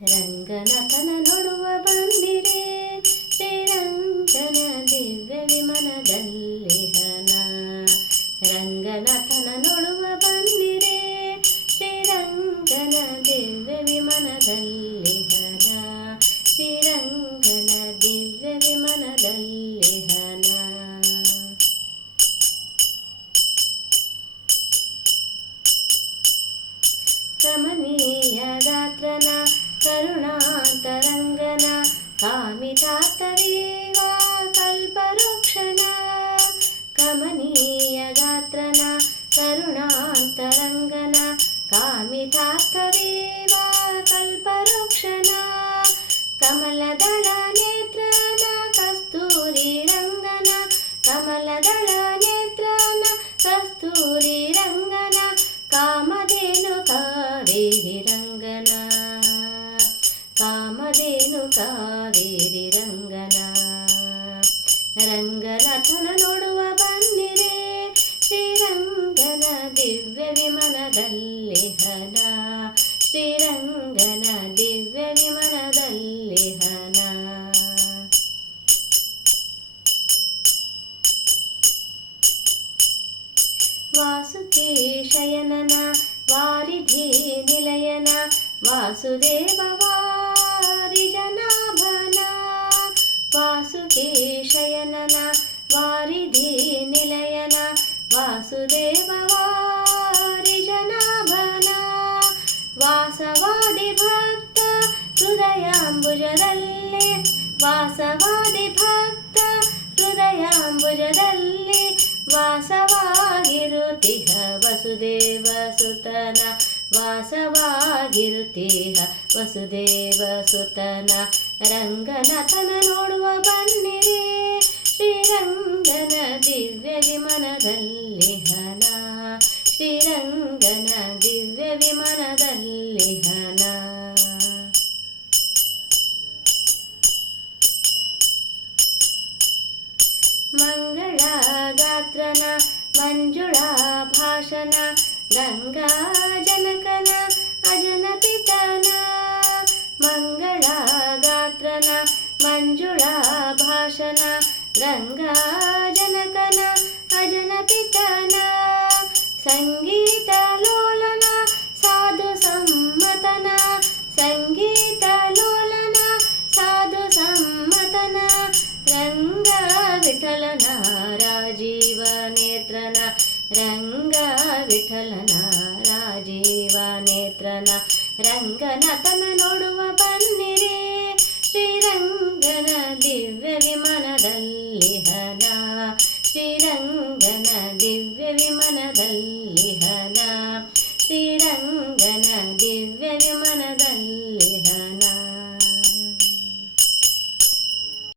ರಂಗನಾಥನ ನೋಡುವ ಬಂದಿರೆ ಶ್ರೀರಂಗನ ದಿವ್ಯ ವಿಮಾನದಲ್ಲಿ ಹನ. ರಂಗನಾಥನ ನೋಡುವ ಬಂದಿರೆ ಶ್ರೀರಂಗನ ದಿವ್ಯ ವಿಮಾನದಲ್ಲಿ ಹನ. ಶ್ರೀರಂಗನ ದಿವ್ಯ ವಿಮಾನದಲ್ಲಿ ಹನ. ಕಮನೀಯ ಗಾತ್ರನ ಕರುಣಾಂತರಂಗನ ಕಾಮಿತಾರ್ಥವೀವ ಕಲ್ಪವೃಕ್ಷನ. ಕಮನೀಯ ಗಾತ್ರನ ಕರುಣಾಂತರಂಗನ ಕಾಮಿತಾರ್ಥವೀವ ಕಲ್ಪವೃಕ್ಷನ. ಕಮಲದಳ ನೇತ್ರನ ಕಸ್ತೂರಿ ರಂಗನ. ಕಮಲದಳ ನೇತ್ರನ ಕಸ್ತೂರಿ ರಂಗನ. ಕಾಮಧೇನು ಕಾವೇರಿ ರಂಗನ. ಕಾಮಧೇನು ಕಾವೇರಿ ರಂಗನ. ರಂಗನಾಥನ ನೋಡುವ ಬನ್ನಿರೆ ಶ್ರೀರಂಗನ ದಿವ್ಯ ವಿಮಾನದಲ್ಲಿ ಹನ. ಶ್ರೀರಂಗನ ದಿವ್ಯ ವಿಮಾನದಲ್ಲಿ ಹನ. ವಾಸುಕಿ ಶಯನನ ವಾರಿಧಿ ನಿಲಯನ ವಾಸುದೇವ ವಾರಿಜನಾಭನ. ವಾಸುಕಿ ಶಯನನ ವಾರಿಧಿ ನಿಲಯನ ವಾಸುದೇವ ವಾರಿಜನಾಭನ. ವಾಸವಾದಿ ಭಕ್ತ ಹೃದಯಾಂಬುಜದಲ್ಲಿ. ವಾಸವಾದಿ ಭಕ್ತ ಹೃದಯಾಂಬುಜದಲ್ಲಿ ವಾಸವಾಗಿರುತ್ತಿಹ ವಸುದೇವ ಸುತನ. ವಾಸವಾಗಿರುತ್ತಿಹ ವಸುದೇವ ಸುತನ. ರಂಗನಾಥನ ನೋಡುವ ಬನ್ನಿರೆ ಶ್ರೀರಂಗನ ದಿವ್ಯ ವಿಮಾನದಲ್ಲಿ ಹನ. ಶ್ರೀರಂಗನ ದಿವ್ಯ ವಿಮಾನದಲ್ಲಿ ಹನ. ಮಂಗಳ ಗಾತ್ರನ ಮಂಜುಳಾ ಭಾಷಣ ಗಂಗಾ ಜನಕನ ಅಜನ ಪಿತನ. ಮಂಗಳ ಗಾತ್ರನ ಮಂಜುಳಾ ಭಾಷಣ ಗಂಗಾ ಜನಕನ ಅಜನ ಪಿತನ. ಸಂಗೀತ ಲೋಲನ ಸಾಧು ಸಮ್ಮತನ. ಸಂಗೀತ ಲೋಲನ ಸಾಧು ಸಮ್ಮತನ. ರಂಗ ವಿಠಲನ ರಾಜೀವ ನೇತ್ರನ. ರಂಗ ವಿಠಲನ ರಾಜೀವ ನೇತ್ರನ. ರಂಗನಾಥನ